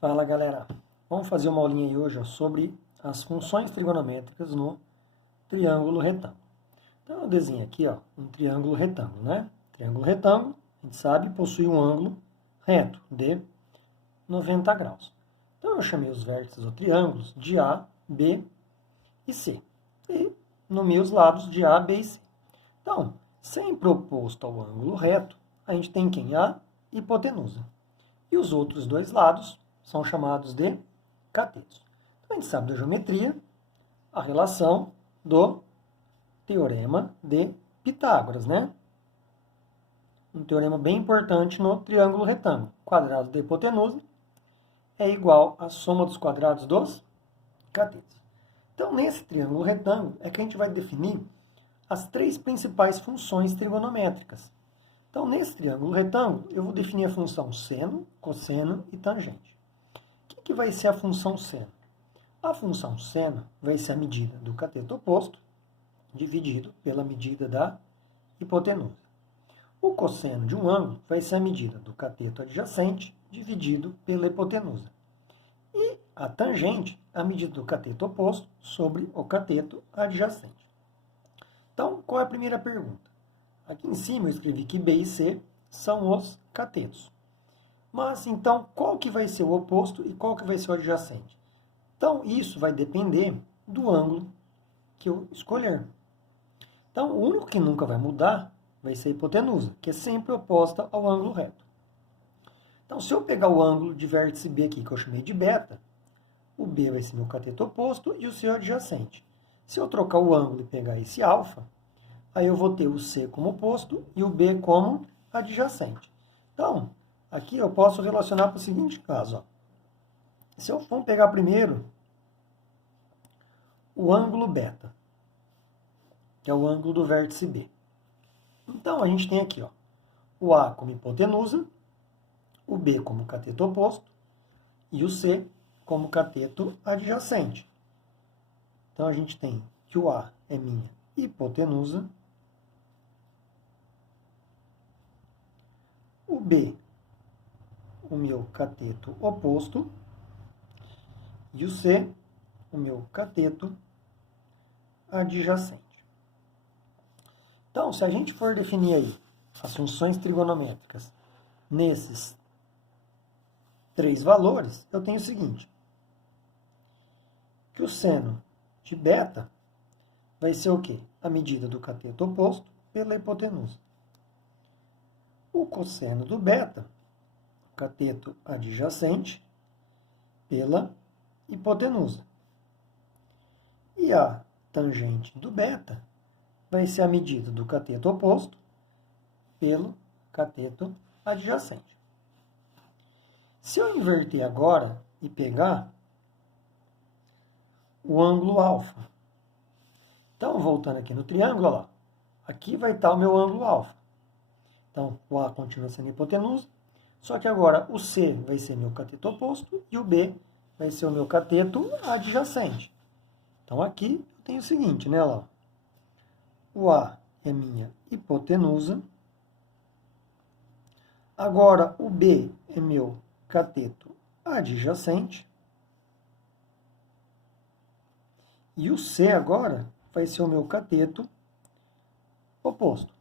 Fala galera, vamos fazer uma aulinha aí hoje sobre as funções trigonométricas no triângulo retângulo. Então eu desenho aqui um triângulo retângulo, né? Triângulo retângulo, a gente sabe, possui um ângulo reto de 90 graus. Então eu chamei os vértices do triângulo de A, B e C. E nomeei os lados de A, B e C. Então, sempre oposto ao ângulo reto, a gente tem quem? A hipotenusa. E os outros dois lados são chamados de catetos. Então, a gente sabe da geometria a relação do teorema de Pitágoras, né? Um teorema bem importante no triângulo retângulo. O quadrado da hipotenusa é igual à soma dos quadrados dos catetos. Então, nesse triângulo retângulo é que a gente vai definir as três principais funções trigonométricas. Então, nesse triângulo retângulo, eu vou definir a função seno, cosseno e tangente. O que vai ser a função seno? A função seno vai ser a medida do cateto oposto dividido pela medida da hipotenusa. O cosseno de um ângulo vai ser a medida do cateto adjacente dividido pela hipotenusa. E a tangente, a medida do cateto oposto sobre o cateto adjacente. Então, qual é a primeira pergunta? Aqui em cima eu escrevi que B e C são os catetos. Mas, então, qual que vai ser o oposto e qual que vai ser o adjacente? Então, isso vai depender do ângulo que eu escolher. Então, o único que nunca vai mudar vai ser a hipotenusa, que é sempre oposta ao ângulo reto. Então, se eu pegar o ângulo de vértice B aqui, que eu chamei de beta, o B vai ser meu cateto oposto e o C é o adjacente. Se eu trocar o ângulo e pegar esse alfa, aí eu vou ter o C como oposto e o B como adjacente. Então, aqui eu posso relacionar para o seguinte caso. Se eu for pegar primeiro o ângulo beta, que é o ângulo do vértice B. Então, a gente tem aqui o A como hipotenusa, o B como cateto oposto e o C como cateto adjacente. Então, a gente tem que o A é minha hipotenusa, o B, o meu cateto oposto, e o C, o meu cateto adjacente. Então, se a gente for definir aí as funções trigonométricas nesses três valores, eu tenho o seguinte, que o seno de beta vai ser o quê? A medida do cateto oposto pela hipotenusa. O cosseno do beta, cateto adjacente, pela hipotenusa. E a tangente do beta vai ser a medida do cateto oposto pelo cateto adjacente. Se eu inverter agora e pegar o ângulo alfa, então, voltando aqui no triângulo, olha lá, aqui vai estar o meu ângulo alfa. Então, o A continua sendo hipotenusa, só que agora o C vai ser meu cateto oposto e o B vai ser o meu cateto adjacente. Então, aqui eu tenho o seguinte, né? Lá, o A é minha hipotenusa. Agora, o B é meu cateto adjacente. E o C agora vai ser o meu cateto oposto.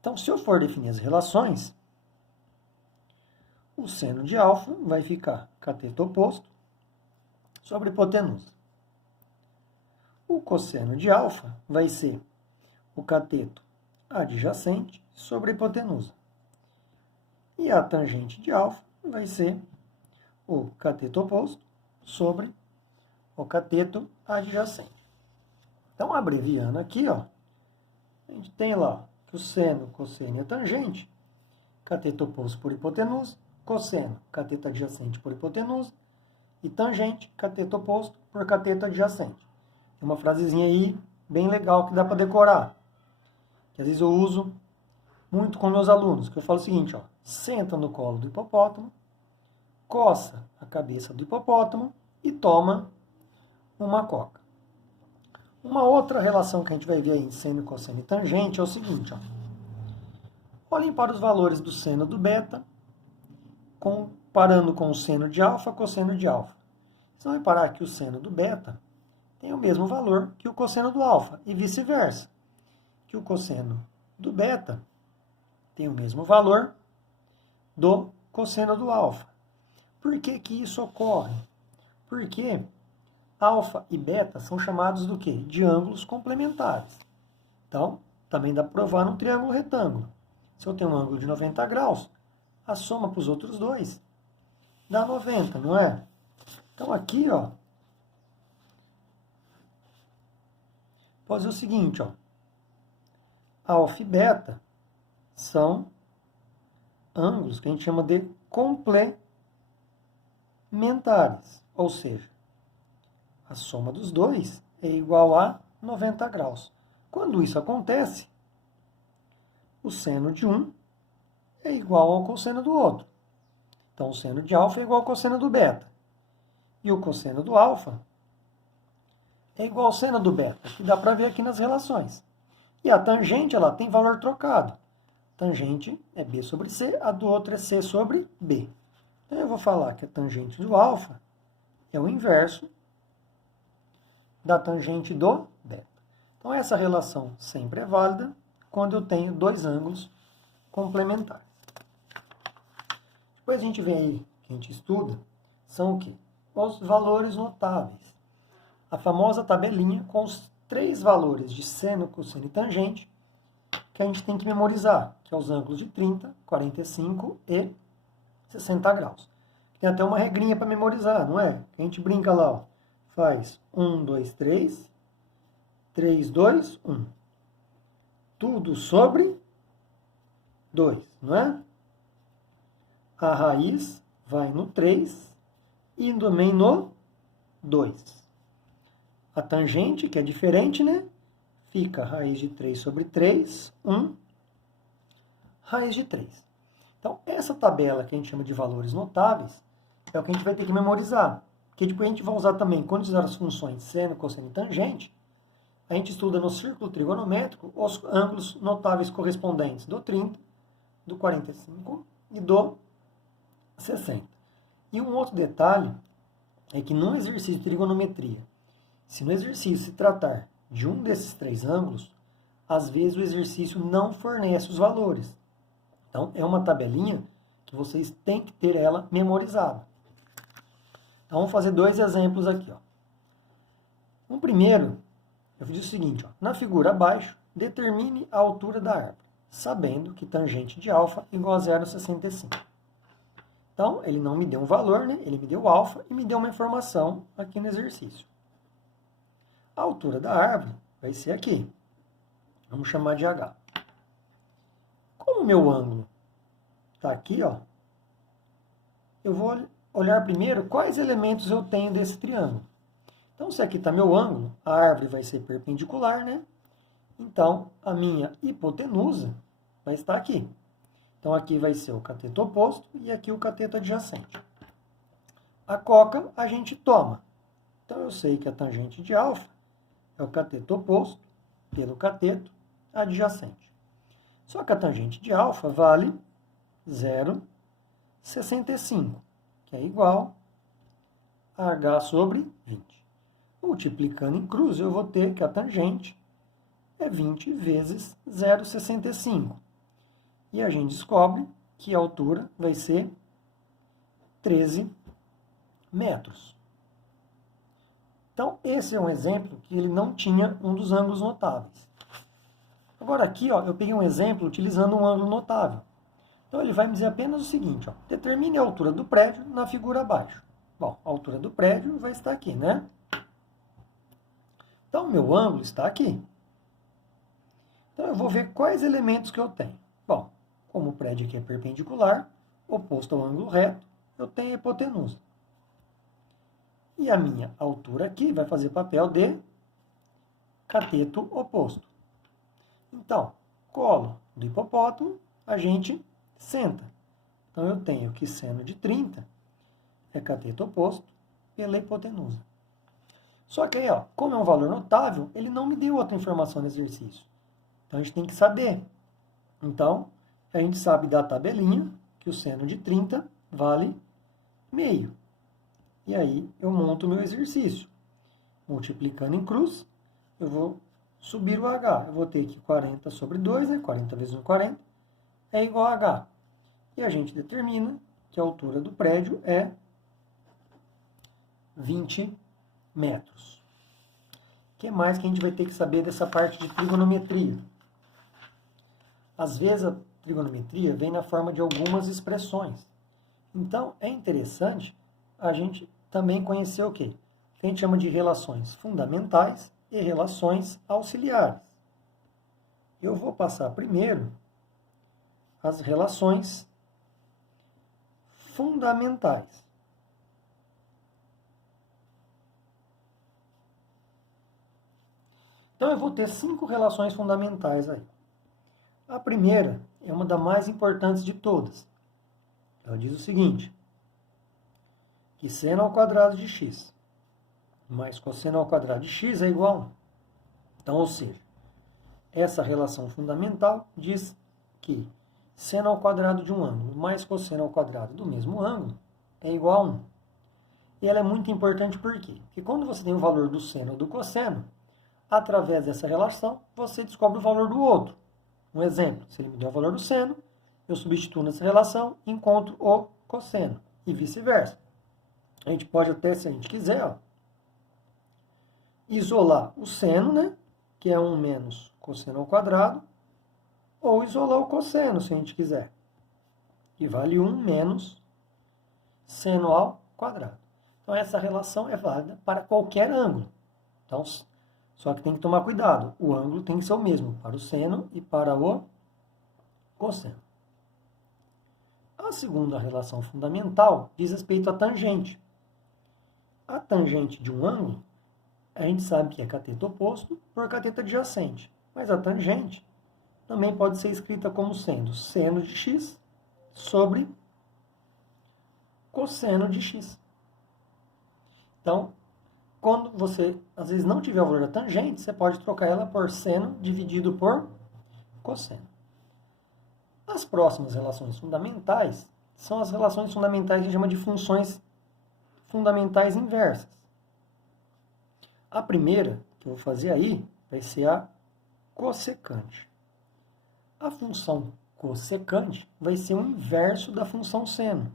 Então, se eu for definir as relações, o seno de alfa vai ficar cateto oposto sobre hipotenusa. O cosseno de alfa vai ser o cateto adjacente sobre a hipotenusa. E a tangente de alfa vai ser o cateto oposto sobre o cateto adjacente. Então, abreviando aqui, a gente tem lá que o seno, cosseno e a tangente, cateto oposto por hipotenusa, cosseno, cateto adjacente por hipotenusa, e tangente, cateto oposto por cateto adjacente. Tem uma frasezinha aí bem legal que dá para decorar, que às vezes eu uso muito com meus alunos, que eu falo o seguinte, senta no colo do hipopótamo, coça a cabeça do hipopótamo e toma uma coca. Uma outra relação que a gente vai ver aí em seno, cosseno e tangente é o seguinte, olhem para os valores do seno do beta com Comparando com o seno de alfa, cosseno de alfa. Vocês vão reparar que o seno do beta tem o mesmo valor que o cosseno do alfa, e vice-versa. Que o cosseno do beta tem o mesmo valor do cosseno do alfa. Por que que isso ocorre? Porque alfa e beta são chamados do quê? De ângulos complementares. Então, também dá para provar num triângulo retângulo. Se eu tenho um ângulo de 90 graus, a soma para os outros dois dá 90, não é? Então aqui, ó, pode ser o seguinte, ó. Alfa e beta são ângulos que a gente chama de complementares, ou seja, a soma dos dois é igual a 90 graus. Quando isso acontece, o seno de um é igual ao cosseno do outro. Então, o seno de alfa é igual ao cosseno do beta. E o cosseno do alfa é igual ao seno do beta, que dá para ver aqui nas relações. E a tangente, ela tem valor trocado. Tangente é B sobre C, a do outro é C sobre B. Então, eu vou falar que a tangente do alfa é o inverso da tangente do beta. Então, essa relação sempre é válida quando eu tenho dois ângulos complementares. Depois a gente vem aí, que a gente estuda, são o quê? Os valores notáveis. A famosa tabelinha com os três valores de seno, cosseno e tangente que a gente tem que memorizar, que é os ângulos de 30, 45 e 60 graus. Tem até uma regrinha para memorizar, não é? A gente brinca lá, ó. Faz 1, 2, 3, 3, 2, 1. Tudo sobre 2, não é? A raiz vai no 3 e também no 2. A tangente, que é diferente, né? Fica raiz de 3 sobre 3, 1, raiz de 3. Então, essa tabela que a gente chama de valores notáveis é o que a gente vai ter que memorizar. Porque depois a gente vai usar também, quando usar as funções seno, cosseno e tangente, a gente estuda no círculo trigonométrico os ângulos notáveis correspondentes do 30, do 45 e do 60. E um outro detalhe é que no exercício de trigonometria, se no exercício se tratar de um desses três ângulos, às vezes o exercício não fornece os valores. Então, é uma tabelinha que vocês têm que ter ela memorizada. Então, vamos fazer dois exemplos aqui, ó. No primeiro, eu fiz o seguinte, ó. Na figura abaixo, determine a altura da árvore, sabendo que tangente de alfa igual a 0,65. Então, ele não me deu um valor, né? Ele me deu alfa e me deu uma informação aqui no exercício. A altura da árvore vai ser aqui. Vamos chamar de H. Como o meu ângulo está aqui, ó, eu vou olhar primeiro quais elementos eu tenho desse triângulo. Então, se aqui está meu ângulo, a árvore vai ser perpendicular, né? Então, a minha hipotenusa vai estar aqui. Então, aqui vai ser o cateto oposto e aqui o cateto adjacente. A coca a gente toma. Então, eu sei que a tangente de alfa é o cateto oposto pelo cateto adjacente. Só que a tangente de alfa vale 0,65, que é igual a H sobre 20. Multiplicando em cruz, eu vou ter que a tangente é 20 vezes 0,65. E a gente descobre que a altura vai ser 13 metros. Então, esse é um exemplo que ele não tinha um dos ângulos notáveis. Agora aqui, ó, eu peguei um exemplo utilizando um ângulo notável. Então, ele vai me dizer apenas o seguinte, ó, determine a altura do prédio na figura abaixo. Bom, a altura do prédio vai estar aqui, né? Então, meu ângulo está aqui. Então, eu vou ver quais elementos que eu tenho. Bom, como o prédio aqui é perpendicular, oposto ao ângulo reto, eu tenho a hipotenusa. E a minha altura aqui vai fazer papel de cateto oposto. Então, colo do hipopótamo, a gente senta. Então, eu tenho que seno de 30 é cateto oposto pela hipotenusa. Só que aí, ó, como é um valor notável, ele não me deu outra informação no exercício. Então, a gente tem que saber. Então, a gente sabe da tabelinha que o seno de 30 vale meio. E aí eu monto o meu exercício. Multiplicando em cruz, eu vou subir o h. Eu vou ter que 40 sobre 2, né? 40 vezes 1, 40, é igual a h. E a gente determina que a altura do prédio é 20 metros. O que mais que a gente vai ter que saber dessa parte de trigonometria? Às vezes a trigonometria vem na forma de algumas expressões. Então, é interessante a gente também conhecer o quê? Que a gente chama de relações fundamentais e relações auxiliares. Eu vou passar primeiro as relações fundamentais. Então, eu vou ter 5 relações fundamentais aí. A primeira é uma das mais importantes de todas. Ela diz o seguinte, que seno ao quadrado de x mais cosseno ao quadrado de x é igual a 1. Então, ou seja, essa relação fundamental diz que seno ao quadrado de um ângulo mais cosseno ao quadrado do mesmo ângulo é igual a 1. E ela é muito importante por quê? Porque quando você tem o valor do seno ou do cosseno, através dessa relação, você descobre o valor do outro. Um exemplo, se ele me deu o valor do seno, eu substituo nessa relação e encontro o cosseno, e vice-versa. A gente pode até, se a gente quiser, ó, isolar o seno, né, que é 1 menos cosseno ao quadrado, ou isolar o cosseno, se a gente quiser, que vale 1 menos seno ao quadrado. Então, essa relação é válida para qualquer ângulo. Então, só que tem que tomar cuidado. O ângulo tem que ser o mesmo para o seno e para o cosseno. A segunda relação fundamental diz respeito à tangente. A tangente de um ângulo, a gente sabe que é cateto oposto por cateto adjacente. Mas a tangente também pode ser escrita como sendo seno de x sobre cosseno de x. Então, quando você, às vezes, não tiver o valor da tangente, você pode trocar ela por seno dividido por cosseno. As próximas relações fundamentais são as relações fundamentais que a gente chama de funções fundamentais inversas. A primeira que eu vou fazer aí vai ser a cossecante. A função cossecante vai ser o inverso da função seno.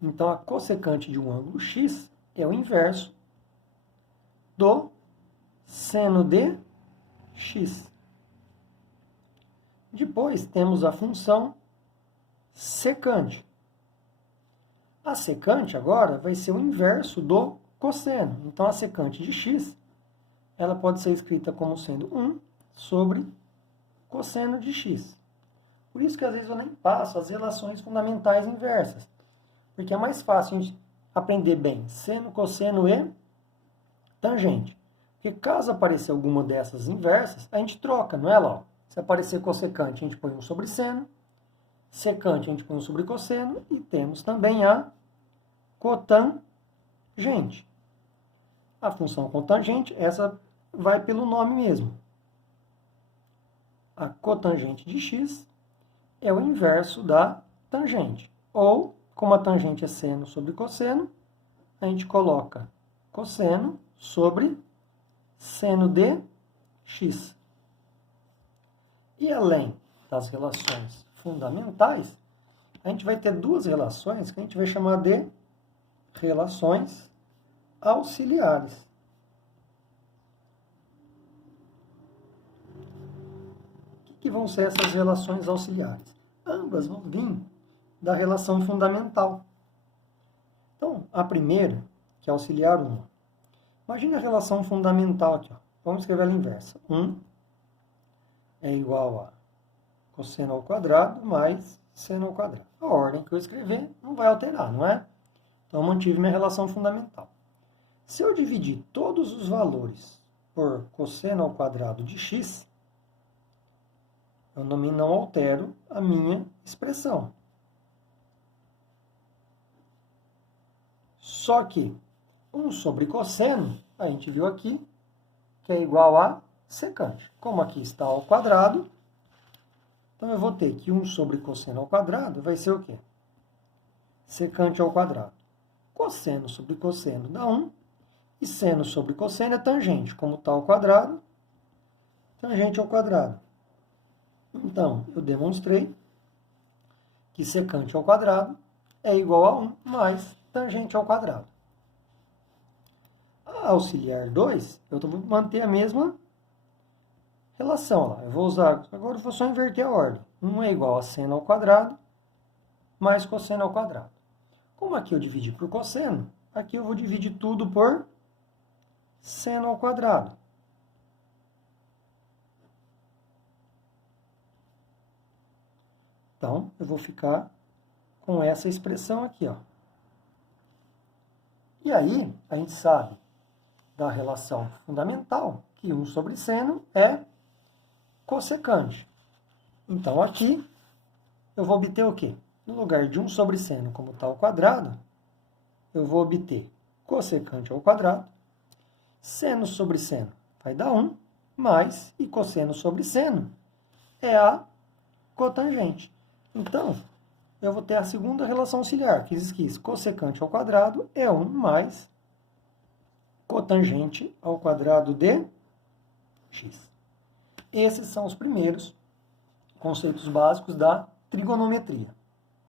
Então, a cossecante de um ângulo x é o inverso do seno de x. Depois temos a função secante. A secante agora vai ser o inverso do cosseno. Então, a secante de x, ela pode ser escrita como sendo 1 sobre cosseno de x. Por isso que às vezes eu nem passo as relações fundamentais inversas. Porque é mais fácil a gente aprender bem seno, cosseno e tangente. Porque caso aparecer alguma dessas inversas, a gente troca, não é, Lau? Se aparecer cossecante, a gente põe 1 sobre seno. Secante, a gente põe 1 sobre cosseno. E temos também a cotangente. A função cotangente, essa vai pelo nome mesmo. A cotangente de x é o inverso da tangente. Ou, como a tangente é seno sobre cosseno, a gente coloca cosseno sobre seno de x. E além das relações fundamentais, a gente vai ter duas relações que a gente vai chamar de relações auxiliares. O que vão ser essas relações auxiliares? Ambas vão vir da relação fundamental. Então, a primeira, que é auxiliar 1. Imagina a relação fundamental aqui. Ó. Vamos escrever ela inversa. 1 é igual a cosseno ao quadrado mais seno ao quadrado. A ordem que eu escrever não vai alterar, não é? Então, eu mantive minha relação fundamental. Se eu dividir todos os valores por cosseno ao quadrado de x, eu não altero a minha expressão. Só que 1 sobre cosseno, a gente viu aqui, que é igual a secante. Como aqui está ao quadrado, então eu vou ter que 1 sobre cosseno ao quadrado vai ser o quê? secante ao quadrado. Cosseno sobre cosseno dá 1. E seno sobre cosseno é tangente. Como está ao quadrado, tangente ao quadrado. Então, eu demonstrei que secante ao quadrado é igual a 1 mais tangente ao quadrado. A auxiliar 2, eu vou manter a mesma relação lá. Eu vou usar, agora eu vou só inverter a ordem. 1 é igual a seno ao quadrado mais cosseno ao quadrado. Como aqui eu dividi por cosseno, aqui eu vou dividir tudo por seno ao quadrado. Então, eu vou ficar com essa expressão aqui, ó. E aí, a gente sabe da relação fundamental que 1 sobre seno é cossecante. Então, aqui, eu vou obter o quê? No lugar de 1 sobre seno, como está ao quadrado, eu vou obter cossecante ao quadrado. Seno sobre seno vai dar 1, mais, e cosseno sobre seno é a cotangente. Então, eu vou ter a segunda relação auxiliar, que diz que cossecante ao quadrado é 1 mais cotangente ao quadrado de x. Esses são os primeiros conceitos básicos da trigonometria.